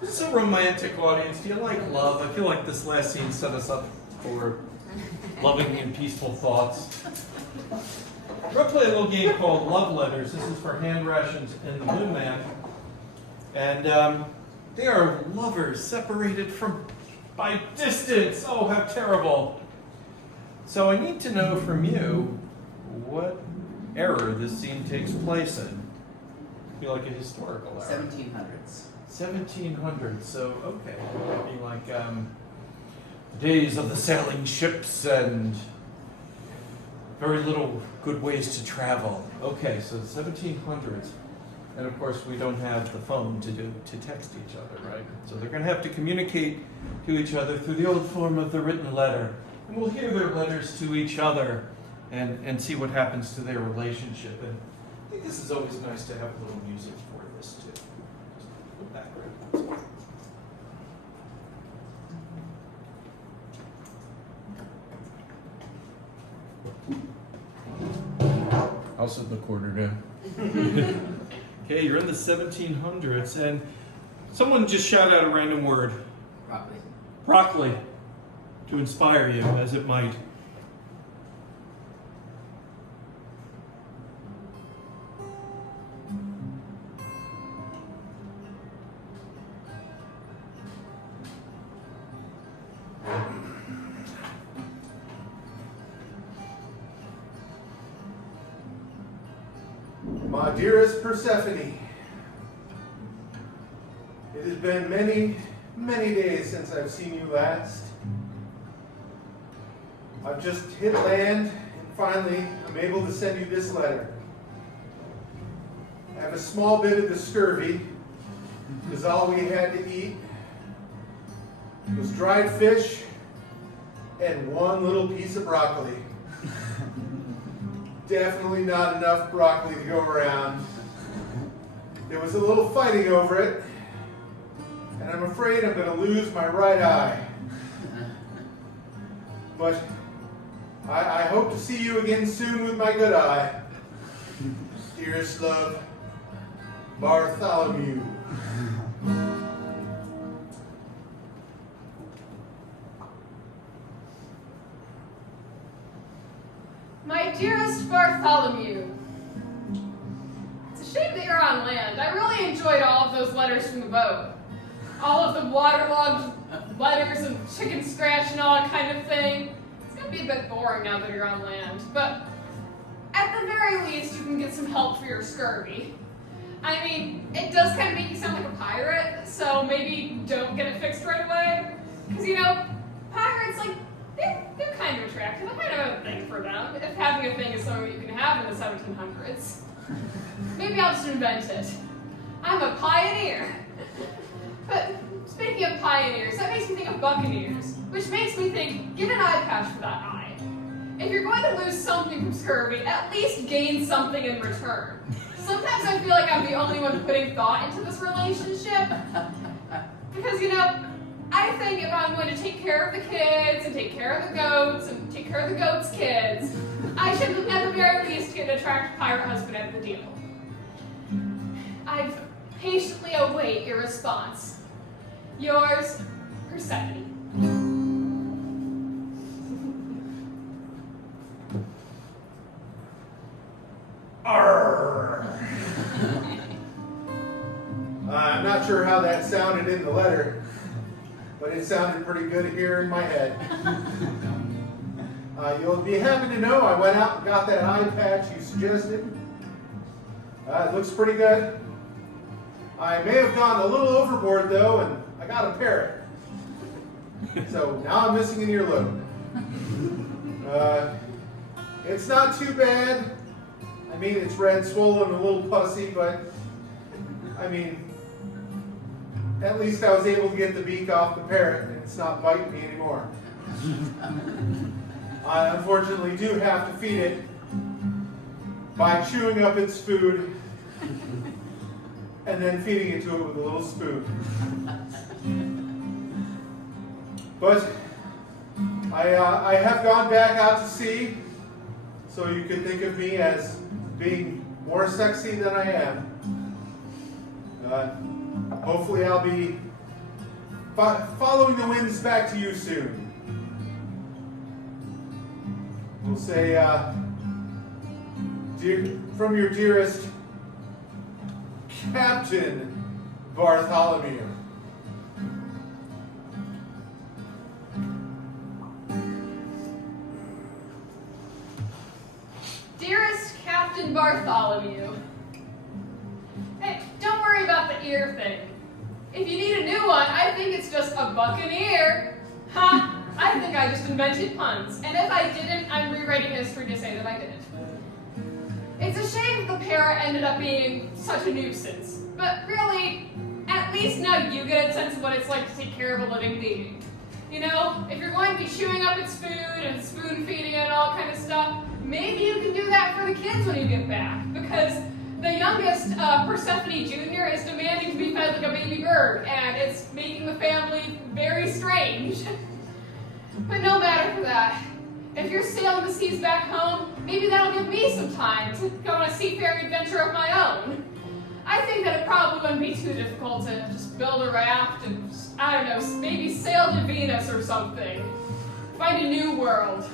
This is a romantic audience. Do you like love? I feel like this last scene set us up for loving and peaceful thoughts. We're going to play a little game called Love Letters. This is for Hand Rations and the Moon Man. And they are lovers separated by distance. Oh, how terrible. So I need to know from you what era this scene takes place in. I feel like a historical era. 1700s. 1700s. So, okay. It might be like days of the sailing ships and very little good ways to travel. Okay, so 1700s. And of course, we don't have the phone to text each other, right? So they're going to have to communicate to each other through the old form of the written letter. And we'll hear their letters to each other and see what happens to their relationship. And I think this is always nice to have a little music for this, too. Just a little background. I'll set the quarter down. Okay, you're in the 1700s, and someone just shout out a random word. Broccoli. Broccoli, to inspire you, as it might. My dearest Persephone, it has been many, many days since I've seen you last. I've just hit land, and finally I'm able to send you this letter. I have a small bit of the scurvy, because all we had to eat was dried fish and one little piece of broccoli. Definitely not enough broccoli to go around. There was a little fighting over it, and I'm afraid I'm going to lose my right eye. But I hope to see you again soon with my good eye. Dearest love, Bartholomew. My dearest Bartholomew, it's a shame that you're on land. I really enjoyed all of those letters from the boat. All of the waterlogged letters and chicken scratch and all that kind of thing. It's going to be a bit boring now that you're on land, but at the very least you can get some help for your scurvy. I mean, it does kind of make you sound like a pirate, so maybe don't get it fixed right away. Because, you know, pirates, like, they're kind of attractive. I kind of have a thing for them, if having a thing is something that you can have in the 1700s. Maybe I'll just invent it. I'm a pioneer. But speaking of pioneers, that makes me think of buccaneers, which makes me think, get an eye patch for that eye. If you're going to lose something from scurvy, at least gain something in return. Sometimes I feel like I'm the only one putting thought into this relationship. Because, you know, I think if I'm going to take care of the kids and take care of the goats and take care of the goats' kids, I should at the very least get an attractive pirate husband at the deal. I patiently await your response. Yours, Persephone. Arrgh. I'm not sure how that sounded in the letter, but it sounded pretty good here in my head. You'll be happy to know I went out and got that eye patch you suggested. It looks pretty good. I may have gone a little overboard though, and I got a parrot. So now I'm missing an earlobe. It's not too bad. I mean, it's red, swollen, a little pussy, but I mean, at least I was able to get the beak off the parrot and it's not biting me anymore. I unfortunately do have to feed it by chewing up its food and then feeding it to it with a little spoon. But I have gone back out to sea, so you could think of me as being more sexy than I am. Hopefully I'll be following the winds back to you soon. We'll say, from your dearest Captain Bartholomew. Dearest Captain Bartholomew. Hey, don't worry about the ear thing. If you need a new one, I think it's just a buccaneer. Ha! I think I just invented puns. And if I didn't, I'm rewriting history to say that I did. It's a shame the parrot ended up being such a nuisance. But really, at least now you get a sense of what it's like to take care of a living being. You know, if you're going to be chewing up its food and spoon feeding it and all kind of stuff, maybe you can do that for the kids when you get back. Because the youngest, Persephone Jr. is demanding to be fed like a baby bird, and it's making the family very strange. But no matter for that, if you're sailing the seas back home, maybe that'll give me some time to go on a seafaring adventure of my own. I think that it probably wouldn't be too difficult to just build a raft and, I don't know, maybe sail to Venus or something. Find a new world.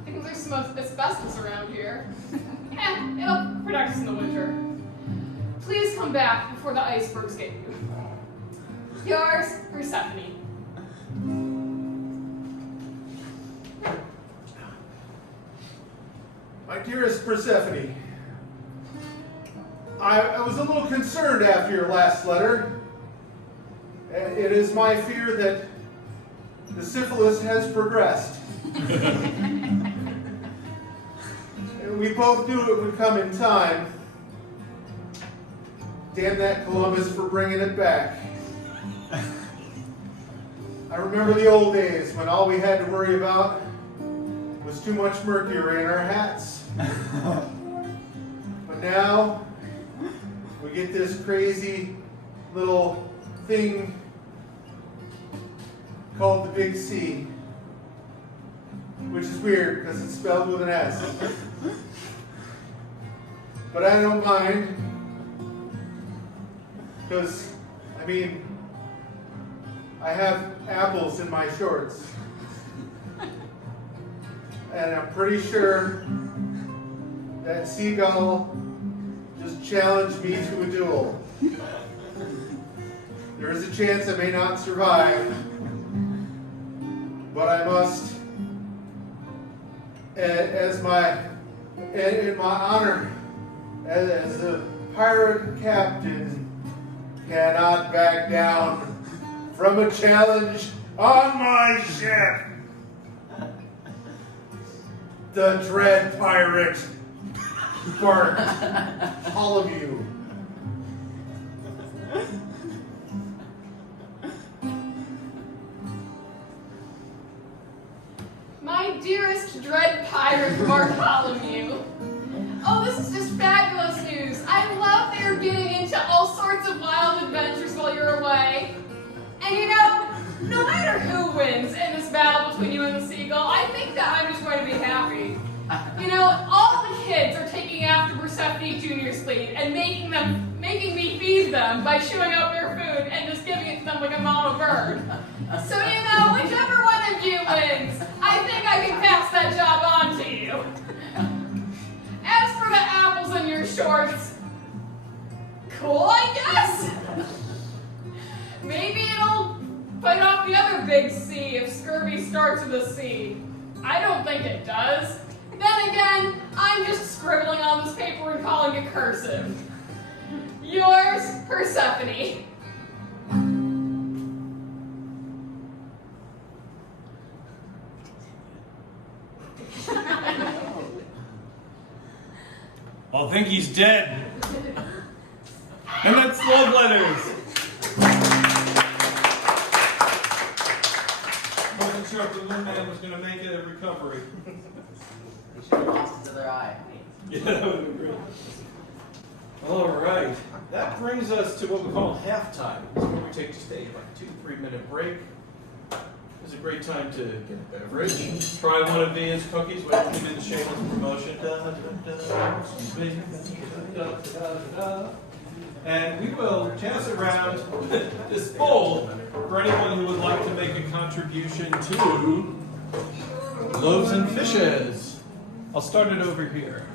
I think there's some asbestos around here. It'll protect us in the winter. Please come back before the icebergs get you. Yours, Persephone. My dearest Persephone, I was a little concerned after your last letter. It is my fear that the syphilis has progressed. We both knew it would come in time. Damn that Columbus for bringing it back. I remember the old days when all we had to worry about was too much mercury in our hats. But now, we get this crazy little thing called the Big C, which is weird because it's spelled with an S. But I don't mind, because, I mean, I have apples in my shorts. And I'm pretty sure that seagull just challenged me to a duel. There is a chance I may not survive, but I must, in my honor, as a pirate captain, cannot back down from a challenge on my ship. The dread pirate, Bartholomew. My dearest dread pirate, Bartholomew. Oh, this is just fabulous news. I love that you're getting into all sorts of wild adventures while you're away. And you know, no matter who wins in this battle between you and the seagull, I think that I'm just going to be happy. You know, all the kids are taking after Persephone Jr.'s lead and making me feed them by chewing up their food and just giving it to them like a mama bird. So you know, whichever one of you wins, I think I can pass that job on to you. As for the apples in your shorts, cool, I guess. Maybe it'll fight off the other big C if scurvy starts with a C. I don't think it does. Then again, I'm just scribbling on this paper and calling it cursive. Yours, Persephone. I think he's dead. And that's love letters. Wasn't sure if the little man was going to make it a recovery. They should have lost his other eye. Yeah, that would be great. All right. That brings us to what we call halftime. It's where we take just a 2-3 minute break. It's a great time to get a beverage. Try one of these cookies. Wait, we do the shameless promotion. Da, da, da, excuse me. Da, da, da, da, da. And we will pass around this bowl for anyone who would like to make a contribution to Loaves and Fishes. I'll start it over here.